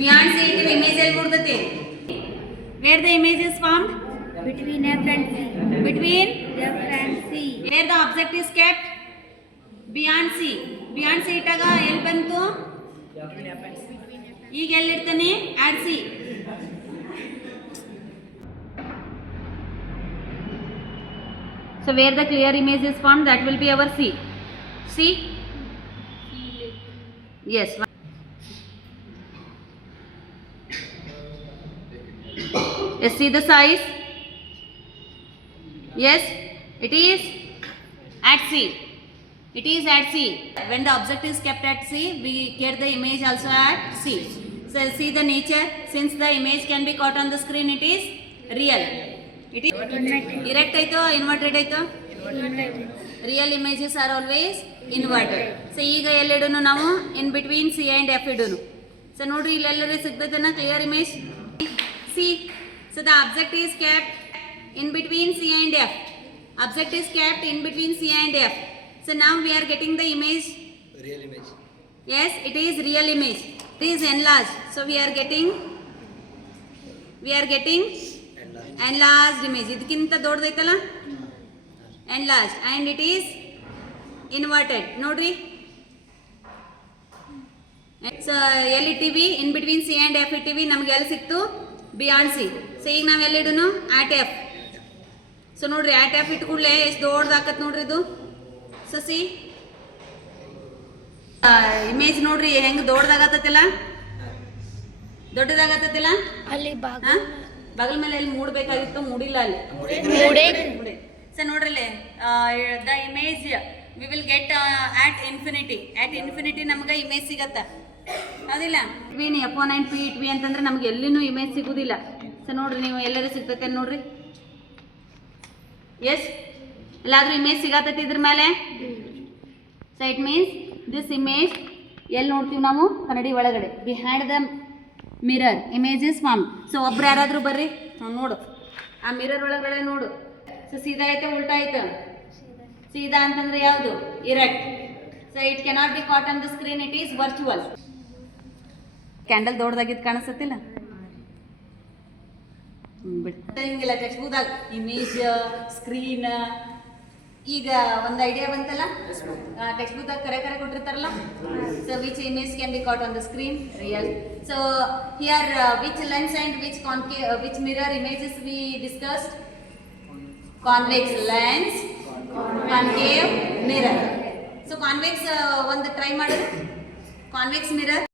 Beyond C it image ಎಲ್ಲಿ ಮೂಡ್ತೈತಿ? Where the image is formed? Between F and C. Between F and C. where the object is kept? Beyond C. Beyond C ಇಟ್ಟಾಗ ಎಲ್ಲಿ ಬಂತು? ಈಗ ಎಲ್ಲಿಡ್ತಾನೆ? At C. So where the clear image is formed, that will be our C. C? Yes. Yes, see the size? Yes, it is at C. It is at C. When the object is kept at C, we get the image also at C. So see the nature. Since the image can be caught on the screen, it is real. It is erect aito, inverted aito. Real images are always inverted. So ಈಗ ಎಲ್ಲಿಡೋನು ನಾವು in between C and F ಇಡೋನು. So ನೋಡ್ರಿ ಇಲ್ಲೆಲ್ಲರೂ ಸಿಗ್ತೈತೆನಾ clear image? C. So the object is kept in between C and F. Object is kept in between C and F. So now we are getting the image. Real image. Yes, it is real image. It is enlarged. So we are getting enlarged image. ಇದಕ್ಕಿಂತ ದೊಡ್ಡದೈತಲ್ಲ enlarged and it is inverted. ನೋಡ್ರಿ. So ಎಲ್ಲಿ ಇಟ್ಟಿವಿ in between C and F ಇಟ್ಟಿವಿ ನಮ್ಗೆ ಎಲ್ಲಿ ಸಿಕ್ತು beyond C. So ಈಗ ನಾವು ಎಲ್ಲಿಡೋನು ಆಟ್ ಎಫ್. ಸೊ ನೋಡ್ರಿ ಆಟ್ ಎಫ್ ಇಟ್ಕೊಳ್ಳೆ ಎಷ್ಟು ದೊಡ್ಡದಾಕತ್ ನೋಡ್ರಿ ಇದು. ಸೊ ಸಿ ಇಮೇಜ್ ನೋಡ್ರಿ ಹೆಂಗ್ ದೊಡ್ಡದಾಗತ್ತಲ್ಲ, ದೊಡ್ಡದಾಗತ್ತಲ್ಲ. ಅಲ್ಲಿ ಬಗಲ್ ಮೇಲೆ ಎಲ್ಲಿ ಮೂಡ್ಬೇಕಾಗಿತ್ತು, ಮೂಡಿಲ್ಲ ಅಲ್ಲಿ. ಸೊ ನೋಡ್ರಿ the image we will get at infinity ನಮ್ಗೆ ಇಮೇಜ್ ಸಿಗತ್ತ ಹೌದಿಲ್ಲ. ಟ್ವೀನ್ F1 and P ಅಂತಂದ್ರೆ ನಮ್ಗೆ ಎಲ್ಲಿನೂ ಇಮೇಜ್ ಸಿಗುದಿಲ್ಲ. ಸೊ ನೋಡ್ರಿ ನೀವು ಎಲ್ಲರೂ ಸಿಗ್ತೈತೆ ನೋಡ್ರಿ. ಎಸ್ ಎಲ್ಲಾದ್ರೂ ಇಮೇಜ್ ಸಿಗತೈತಿ ಇದ್ರ ಮೇಲೆ. So it means this image ಎಲ್ಲಿ ನೋಡ್ತೀವಿ ನಾವು ಕನ್ನಡಿ ಒಳಗಡೆ behind the mirror image is form. So ಒಬ್ರು ಯಾರಾದ್ರೂ ಬರ್ರಿ ನೋಡು ಆ ಮಿರರ್ ಒಳಗಡೆ ನೋಡು. ಸೊ ಸೀದಾ ಐತೆ ಉಲ್ಟಾ ಐತೆ? ಸೀದಾ ಅಂತಂದ್ರೆ ಯಾವುದು? Erect. So it cannot be caught on the screen, it is virtual. Candle ದೊಡ್ಡದಾಗಿದ್ದು ಕಾಣಿಸ್ತತಿಲ್ಲ ಹಿಂಗಿಲ್ಲ. ಟೆಕ್ಸ್ಟ್ ಬುಕ್ದಾಗ ಇಮೇಜ್ ಸ್ಕ್ರೀನ್ ಈಗ ಒಂದು ಐಡಿಯಾ ಬಂತಲ್ಲ, ಟೆಕ್ಸ್ಟ್ ಬುಕ್ದಾಗ ಕರೆ ಕೊಟ್ಟಿರ್ತಾರಲ್ಲ. So which image can be caught on the screen? Real. So here which lens and which mirror images we discussed? Convex lens, concave mirror. So convex ಒಂದು try ಮಾಡಿದ್ರೆ convex mirror